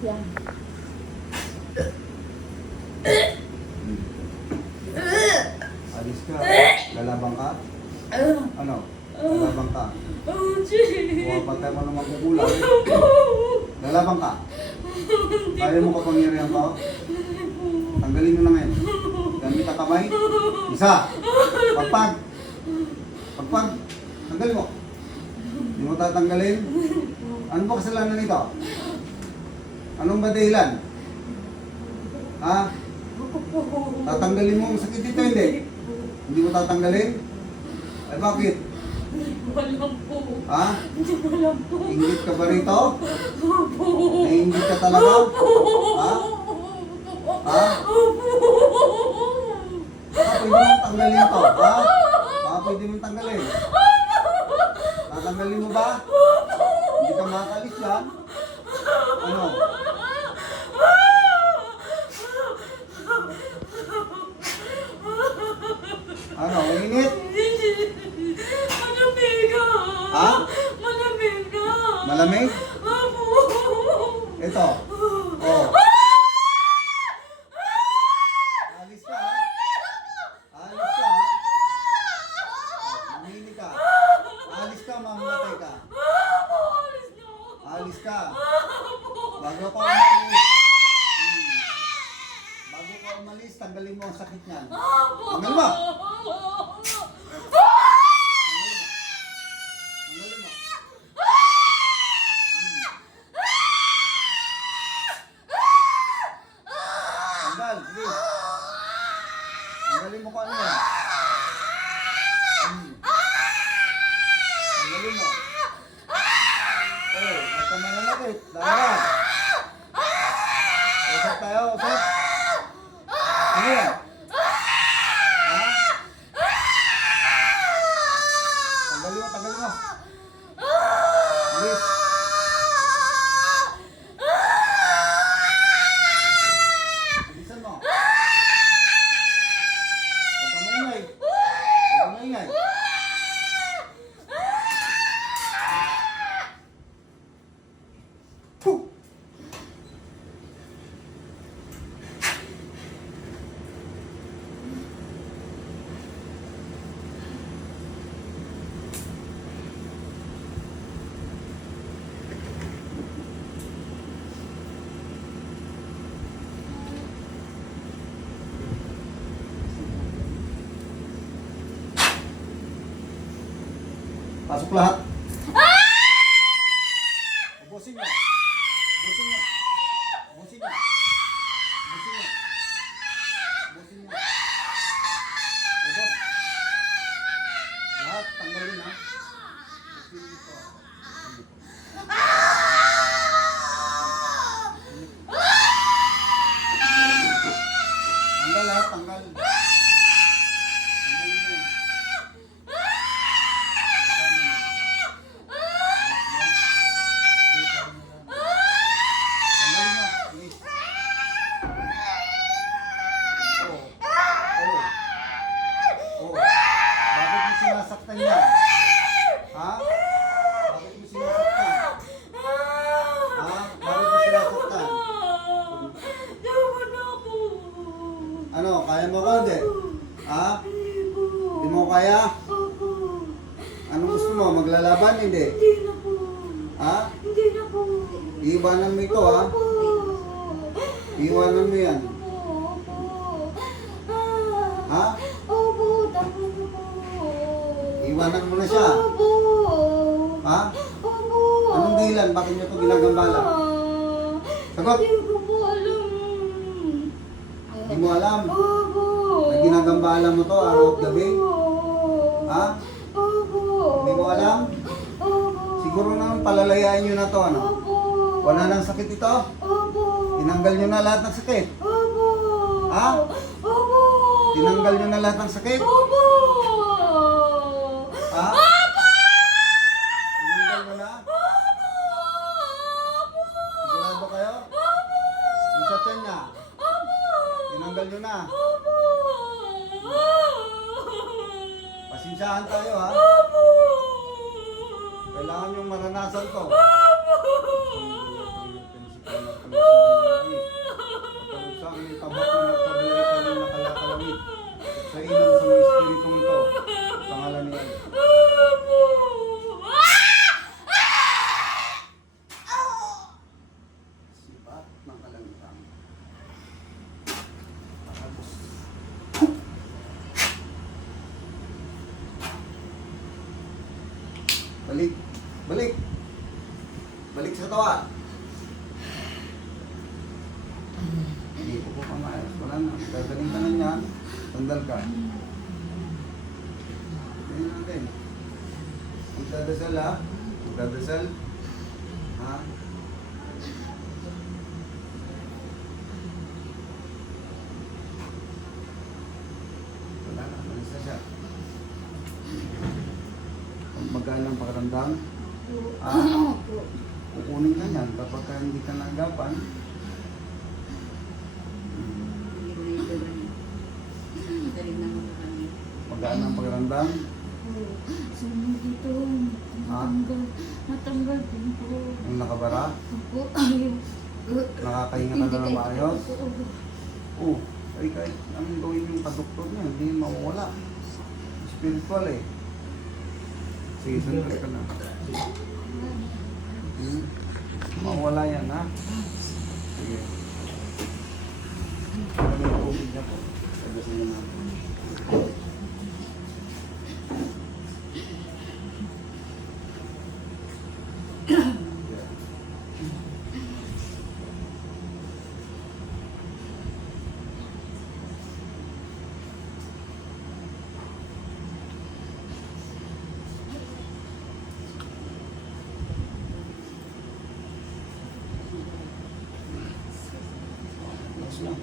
Yan. Alis ka. Lalabang ka? Ano? Lalabang ka? Huwag mo naman kukulang. Lalabang ka? Kaya mo kapangyarihan ko? Tanggalin mo na ngayon. Gamit ang kamay. Isa. Pagpag. Pagpag. Tanggalin mo. Hindi mo tatanggalin. Ano ba kasalanan nito? Anong ba dahilan? Ha? Tatanggalin mo ang sakit dito, hindi? Hindi mo tatanggalin? Ay bakit? Walang po. Ha? Walang po. Ingit ka ba rito? Opo. Naingit ka talaga? Ha? Ha? Baka pwede mong tanggalin to, ha? Baka pwede mong tanggalin. Tatanggalin mo ba? Hindi ka makakalis yan. Ano? Ano? Mainit? Malamig ka. Ha? Malamig ka. Malamig? Opo. Ito. Oh. Alis ka, ha? Alis ka, ha? Mamili ka. Alis ka, mamamatay ka. Opo, alis na ako. Alis ka. Opo. Bago ka umalis. Bago ka umalis, tanggalin mo ang sakit niyan. Opo. Tanggalin mo. Tanggalin mo. Tanggal, please. Tanggalin mo kung ano yan. Tanggalin mo. Oh, basta malalakit. Dalawa. Usap tayo, usap. Ano yan? Ha? Tanggalin mo, tanggalin mo. Please. Bilisan mo. Huwag ka maingay. Huwag ka maingay. Puh! Pasok lahat. Ubusin niyo. Ubusin niyo. Ubusin niyo. Ubusin niyo. Ubusin niyo. Ubos. Lahat, tanggalin ha. Ubusin niyo to. Tanggal lahat, tanggal. Tanggalin niyo. Bakit mo sinasaktan yan? Ha? Bakit mo sinasaktan? Ha? Bakit mo sinasaktan? Yaman ako. Ano? Kaya mo ko hindi? Ha? Hindi po. Hindi mo kaya? Opo. Anong gusto mo? Maglalaban? Hindi? Hindi na po. Ha? Hindi na po. Iiwanan mo ito ha? Opo. Iiwanan mo yan. Opo. Ha? Opo, tama na po. Iiwanan mo na siya. Opo. Ha? Opo. Anong dahilan? Bakit niyo ito ginagambala? Sagot! Hindi ko po alam. Hindi mo alam. Opo. Na ginagambala mo to araw at gabi? Ha? Opo. Hindi mo alam? Opo. Siguro naman palalayain nyo na to ano? Opo. Wala nang sakit ito? Opo. Tinanggal nyo na lahat ng sakit? Opo. Ha? Opo. Tinanggal nyo na lahat ng sakit? Opo. Ha? Opo. Tinanggal nyo na? Opo. Sigurado kayo? Opo. Yung sa tiyan niya? Opo. Tinanggal nyo na? Opo. Pasensyahan tayo ha? Opo. Kailangan yung maranasan to. Opo. Sa inang sa mga espiritong ito. Pangalan niya. Opo. Sibat ng kalangitan. Tapos. Balik. Balik. Balik sa tawa. Hindi po po pamayos. Wala na. Gagaling ka na niya. Tandal ka. Ganyan natin. Magdadasal ha. Magdadasal. Ha? Wala na. Malis na siya. Magkaan ang pakiramdam. Opo. Kukunin ka niyan kapag ka hindi ka nagapan. Magaan ang pakiramdam. Sumunod dito. Matanggal din po. Ang nakabara. Opo. Ayaw. Nakakahinga ka na ng maayos. Opo. Oo. Ay kahit anong gawin yung kadoktor niya, hindi mawawala. Spiritual eh. Sige, sunod ka na. Mawala yan ha. Sige. Ano yung tubig niya po? Sabasin niya natin. Yes, lang.